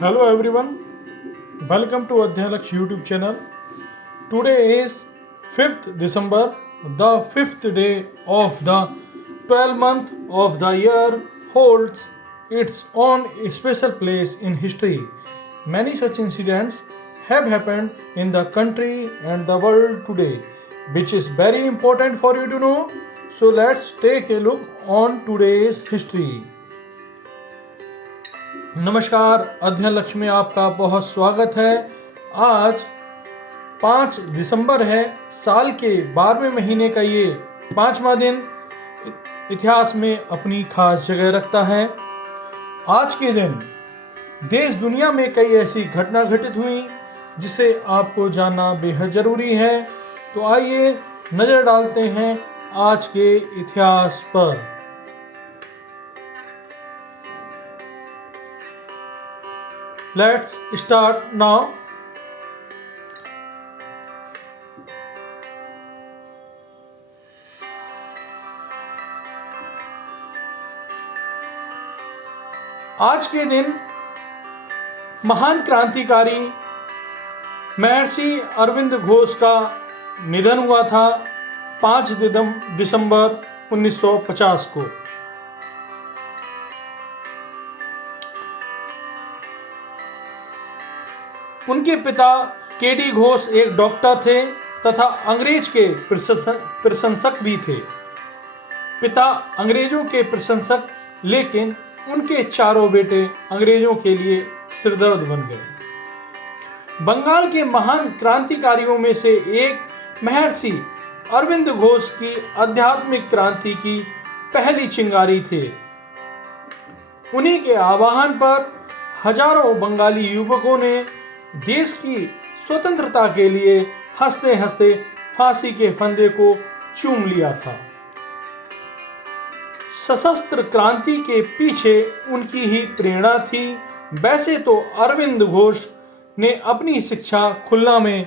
Hello everyone, welcome to Adhyalaksh YouTube channel. Today is 5th December, the 5th day of the 12th month of the year holds its own special place in history. Many such incidents have happened in the country and the world today, which is very important for you to know. So let's take a look on today's history. नमस्कार, अध्ययन लक्ष्य में आपका बहुत स्वागत है। आज 5 दिसंबर है। साल के 12वें महीने का ये 5वां दिन इतिहास में अपनी खास जगह रखता है। आज के दिन देश दुनिया में कई ऐसी घटना घटित हुई जिसे आपको जानना बेहद ज़रूरी है। तो आइए नज़र डालते हैं आज के इतिहास पर। Let's start now. आज के दिन महान क्रांतिकारी महर्षि अरविंद घोष का निधन हुआ था 5 दिसंबर 1950 को। उनके पिता के.डी. घोष एक डॉक्टर थे तथा अंग्रेज के प्रशंसक भी थे। पिता अंग्रेजों के प्रशंसक, लेकिन उनके चारों बेटे अंग्रेजों के लिए सिरदर्द बन गए। बंगाल के महान क्रांतिकारियों में से एक महर्षि अरविंद घोष की आध्यात्मिक क्रांति की पहली चिंगारी थे। उन्हीं के आह्वान पर हजारों बंगाली युवकों ने देश की स्वतंत्रता के लिए हंसते हंसते फांसी के फंदे को चूम लिया था। सशस्त्र क्रांति के पीछे उनकी ही प्रेरणा थी। वैसे तो अरविंद घोष ने अपनी शिक्षा खुलना में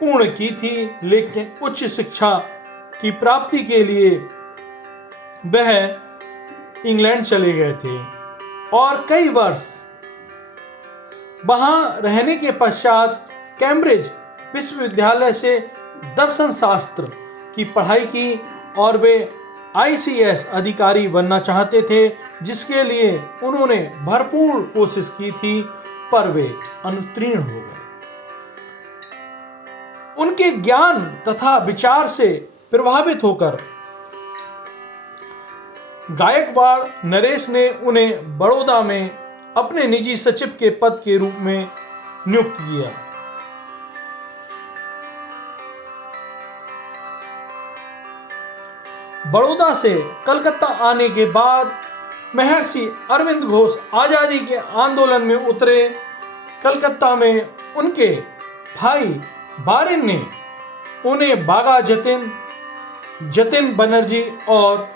पूर्ण की थी, लेकिन उच्च शिक्षा की प्राप्ति के लिए वह इंग्लैंड चले गए थे और कई वर्ष वहां रहने के पश्चात कैम्ब्रिज विश्वविद्यालय से दर्शन शास्त्र की पढ़ाई की और वे ICS अधिकारी बनना चाहते थे, जिसके लिए उन्होंने भरपूर कोशिश की थी, पर वे अनुत्तीर्ण हो गए। उनके ज्ञान तथा विचार से प्रभावित होकर गायकवाड़ नरेश ने उन्हें बड़ौदा में अपने निजी सचिव के पद के रूप में नियुक्त किया। बड़ौदा से कलकत्ता आने के बाद महर्षि अरविंद घोष आजादी के आंदोलन में उतरे। कलकत्ता में उनके भाई बारिन ने उन्हें बागा जतिन बनर्जी और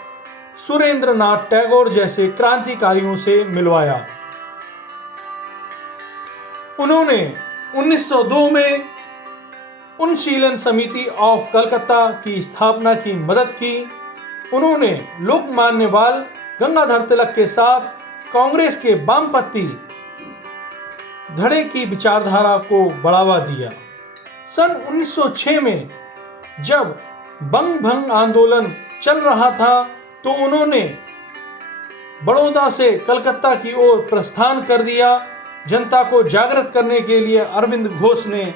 सुरेंद्रनाथ टैगोर जैसे क्रांतिकारियों से मिलवाया। उन्होंने 1902 में उन्शीलन समिति ऑफ कलकत्ता की स्थापना की मदद की। उन्होंने लोकमान्य बाल गंगाधर तिलक के साथ कांग्रेस के वामपंथी धड़े की विचारधारा को बढ़ावा दिया। सन 1906 में जब बंग भंग आंदोलन चल रहा था तो उन्होंने बड़ौदा से कलकत्ता की ओर प्रस्थान कर दिया। जनता को जागृत करने के लिए अरविंद घोष ने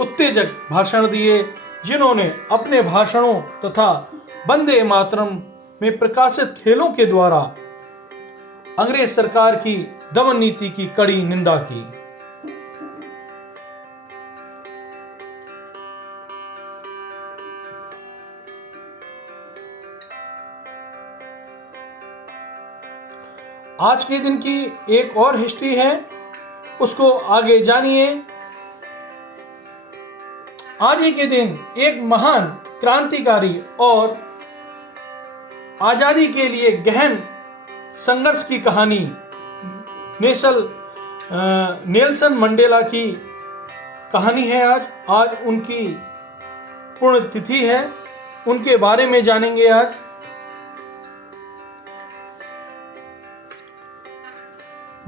उत्तेजक भाषण दिए, जिन्होंने अपने भाषणों तथा वंदे मातरम में प्रकाशित खेलों के द्वारा अंग्रेज सरकार की दमन नीति की कड़ी निंदा की। आज के दिन की एक और हिस्ट्री है, उसको आगे जानिए। आज ही के दिन एक महान क्रांतिकारी और आजादी के लिए गहन संघर्ष की कहानी नेल्सन मंडेला की कहानी है। आज उनकी पुण्यतिथि है, उनके बारे में जानेंगे आज।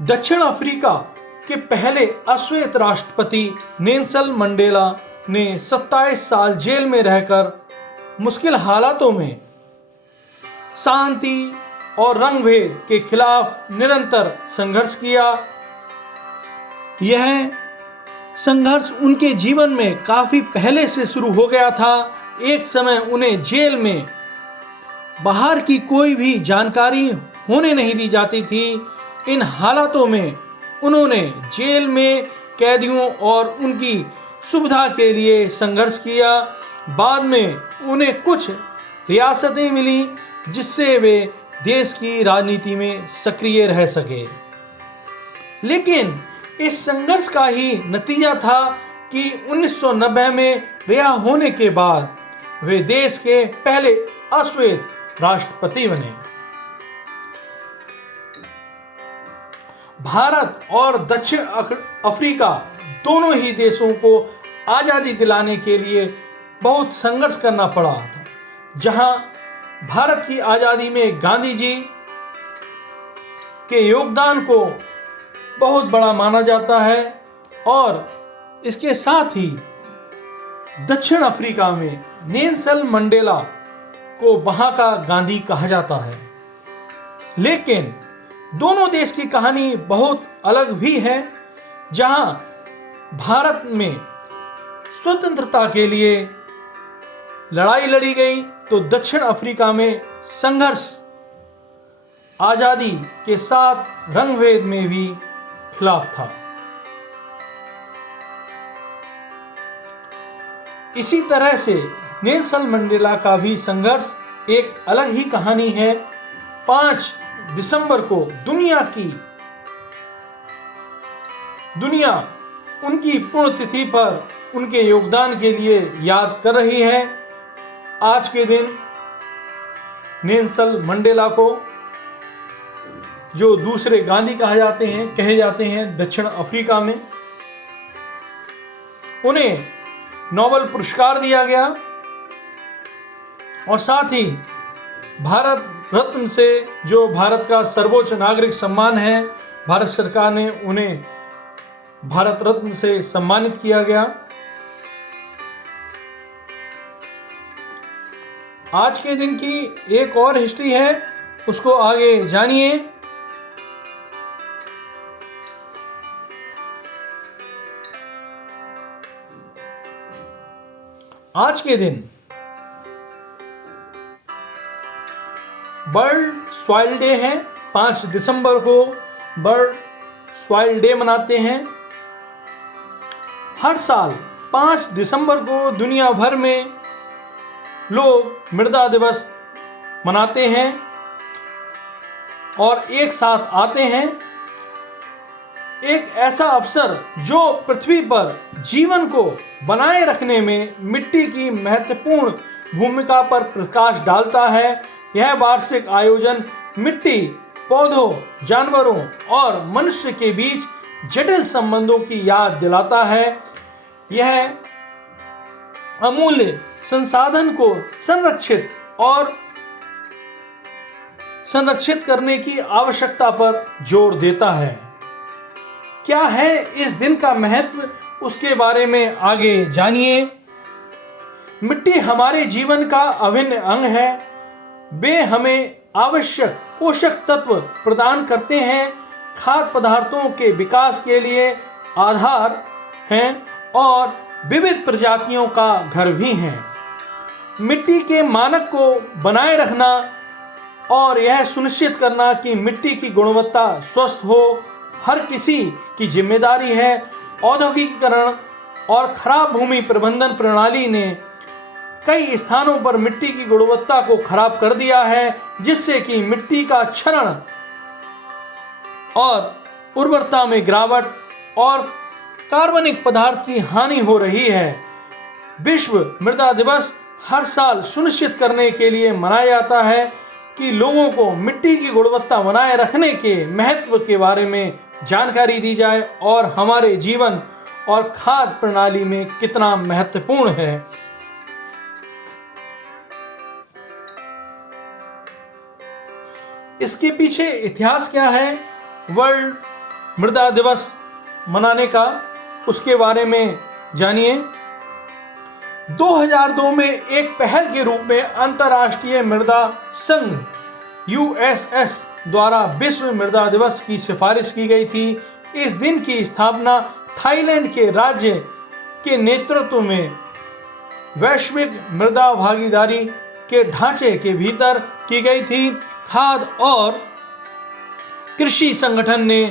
दक्षिण अफ्रीका के पहले अश्वेत राष्ट्रपति नेल्सन मंडेला ने 27 साल जेल में रहकर मुश्किल हालातों में शांति और रंगभेद के खिलाफ निरंतर संघर्ष किया। यह संघर्ष उनके जीवन में काफी पहले से शुरू हो गया था। एक समय उन्हें जेल में बाहर की कोई भी जानकारी होने नहीं दी जाती थी। इन हालातों में उन्होंने जेल में कैदियों और उनकी सुविधा के लिए संघर्ष किया। बाद में उन्हें कुछ रियासतें मिली जिससे वे देश की राजनीति में सक्रिय रह सके। लेकिन इस संघर्ष का ही नतीजा था कि 1990 में रिहा होने के बाद वे देश के पहले अश्वेत राष्ट्रपति बने। भारत और दक्षिण अफ्रीका दोनों ही देशों को आज़ादी दिलाने के लिए बहुत संघर्ष करना पड़ा था। जहां भारत की आज़ादी में गांधी जी के योगदान को बहुत बड़ा माना जाता है और इसके साथ ही दक्षिण अफ्रीका में नेल्सन मंडेला को वहां का गांधी कहा जाता है। लेकिन दोनों देश की कहानी बहुत अलग भी है। जहां भारत में स्वतंत्रता के लिए लड़ाई लड़ी गई तो दक्षिण अफ्रीका में संघर्ष आजादी के साथ रंगभेद में भी खिलाफ था। इसी तरह से नेल्सन मंडेला का भी संघर्ष एक अलग ही कहानी है। 5 दिसंबर को दुनिया उनकी पुण्यतिथि पर उनके योगदान के लिए याद कर रही है। आज के दिन नेल्सन मंडेला को, जो दूसरे गांधी कहे जाते हैं दक्षिण अफ्रीका में, उन्हें नोबेल पुरस्कार दिया गया और साथ ही भारत रत्न से, जो भारत का सर्वोच्च नागरिक सम्मान है, भारत सरकार ने उन्हें भारत रत्न से सम्मानित किया गया। आज के दिन की एक और हिस्ट्री है, उसको आगे जानिए। आज के दिन वर्ल्ड सॉइल डे है। 5 दिसंबर को वर्ल्ड सॉइल डे मनाते हैं। हर साल 5 दिसंबर को दुनिया भर में लोग मृदा दिवस मनाते हैं और एक साथ आते हैं। एक ऐसा अवसर जो पृथ्वी पर जीवन को बनाए रखने में मिट्टी की महत्वपूर्ण भूमिका पर प्रकाश डालता है। यह वार्षिक आयोजन मिट्टी, पौधों, जानवरों और मनुष्य के बीच जटिल संबंधों की याद दिलाता है। यह अमूल्य संसाधन को संरक्षित करने की आवश्यकता पर जोर देता है। क्या है इस दिन का महत्व, उसके बारे में आगे जानिए। मिट्टी हमारे जीवन का अभिन्न अंग है। वे हमें आवश्यक पोषक तत्व प्रदान करते हैं, खाद्य पदार्थों के विकास के लिए आधार हैं और विविध प्रजातियों का घर भी हैं। मिट्टी के मानक को बनाए रखना और यह सुनिश्चित करना कि मिट्टी की गुणवत्ता स्वस्थ हो हर किसी की जिम्मेदारी है। औद्योगिकीकरण और खराब भूमि प्रबंधन प्रणाली ने कई स्थानों पर मिट्टी की गुणवत्ता को खराब कर दिया है, जिससे कि मिट्टी का क्षरण और उर्वरता में गिरावट और कार्बनिक पदार्थ की हानि हो रही है। विश्व मृदा दिवस हर साल सुनिश्चित करने के लिए मनाया जाता है कि लोगों को मिट्टी की गुणवत्ता बनाए रखने के महत्व के बारे में जानकारी दी जाए और हमारे जीवन और खाद्य प्रणाली में कितना महत्वपूर्ण है। इसके पीछे इतिहास क्या है? वर्ल्ड मृदा दिवस मनाने का, उसके बारे में जानिए। 2002 में एक पहल के रूप में अंतर्राष्ट्रीय मृदा संघ USS द्वारा विश्व मृदा दिवस की सिफारिश की गई थी। इस दिन की स्थापना थाईलैंड के राज्य के नेतृत्व में वैश्विक मृदा भागीदारी के ढांचे के भीतर की गई थी। खाद्य और कृषि संगठन ने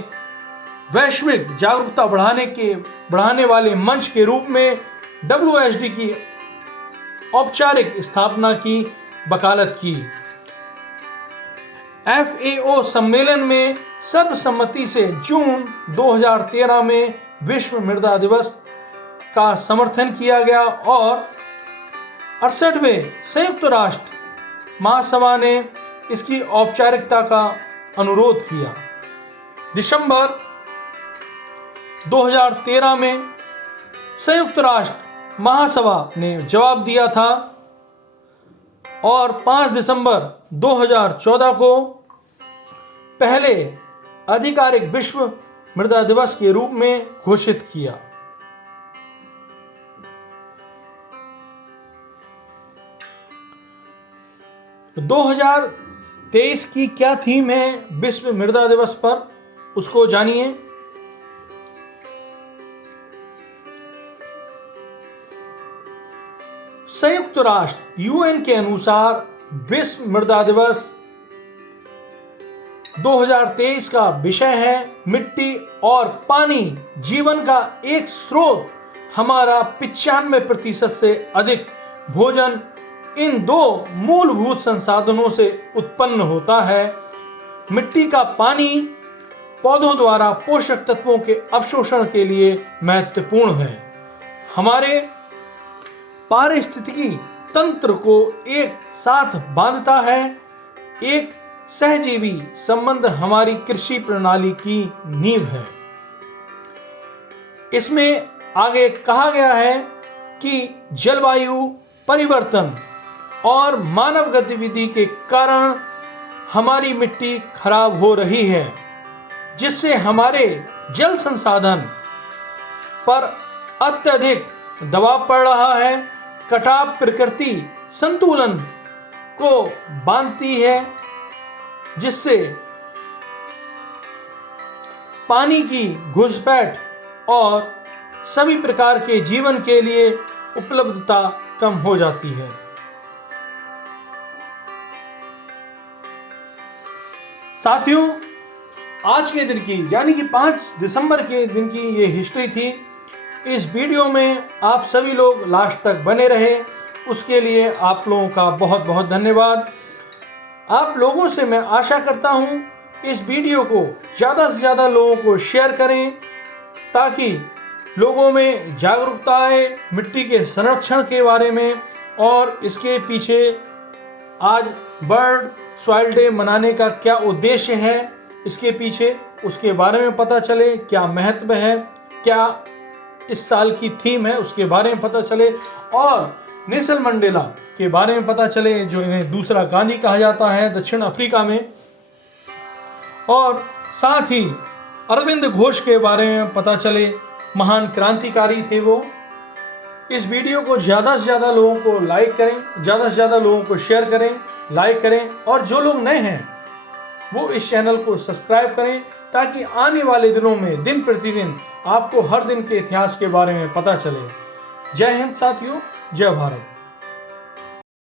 वैश्विक जागरूकता बढ़ाने वाले मंच के रूप में WSD की औपचारिक स्थापना की वकालत की। FAO सम्मेलन में सर्वसम्मति से जून 2013 में विश्व मृदा दिवस का समर्थन किया गया और 68वें संयुक्त राष्ट्र महासभा ने इसकी औपचारिकता का अनुरोध किया। दिसंबर 2013 में संयुक्त राष्ट्र महासभा ने जवाब दिया था और 5 दिसंबर 2014 को पहले आधिकारिक विश्व मृदा दिवस के रूप में घोषित किया। तो 2023 की क्या थीम है विश्व मृदा दिवस पर, उसको जानिए। संयुक्त राष्ट्र UN के अनुसार विश्व मृदा दिवस 2023 का विषय है मिट्टी और पानी जीवन का एक स्रोत। हमारा 95% से अधिक भोजन इन दो मूलभूत संसाधनों से उत्पन्न होता है। मिट्टी का पानी पौधों द्वारा पोषक तत्वों के अवशोषण के लिए महत्वपूर्ण है। हमारे पारिस्थितिकी तंत्र को एक साथ बांधता है। एक सहजीवी संबंध हमारी कृषि प्रणाली की नींव है। इसमें आगे कहा गया है कि जलवायु परिवर्तन और मानव गतिविधि के कारण हमारी मिट्टी खराब हो रही है, जिससे हमारे जल संसाधन पर अत्यधिक दबाव पड़ रहा है। कटाव प्रकृति संतुलन को बांधती है, जिससे पानी की घुसपैठ और सभी प्रकार के जीवन के लिए उपलब्धता कम हो जाती है। साथियों, आज के दिन की यानी कि 5 दिसंबर के दिन की ये हिस्ट्री थी। इस वीडियो में आप सभी लोग लास्ट तक बने रहे, उसके लिए आप लोगों का बहुत बहुत धन्यवाद। आप लोगों से मैं आशा करता हूँ इस वीडियो को ज़्यादा से ज़्यादा लोगों को शेयर करें, ताकि लोगों में जागरूकता आए मिट्टी के संरक्षण के बारे में। और इसके पीछे आज वर्ल्ड सॉइल डे मनाने का क्या उद्देश्य है, इसके पीछे उसके बारे में पता चले, क्या महत्व है, क्या इस साल की थीम है, उसके बारे में पता चले। और नेल्सन मंडेला के बारे में पता चले, जो इन्हें दूसरा गांधी कहा जाता है दक्षिण अफ्रीका में। और साथ ही अरविंद घोष के बारे में पता चले, महान क्रांतिकारी थे वो। इस वीडियो को ज़्यादा से ज़्यादा लोगों को लाइक करें, ज़्यादा से ज़्यादा लोगों को शेयर करें, लाइक करें। और जो लोग नए हैं वो इस चैनल को सब्सक्राइब करें, ताकि आने वाले दिनों में दिन प्रतिदिन आपको हर दिन के इतिहास के बारे में पता चले। जय हिंद साथियों, जय भारत।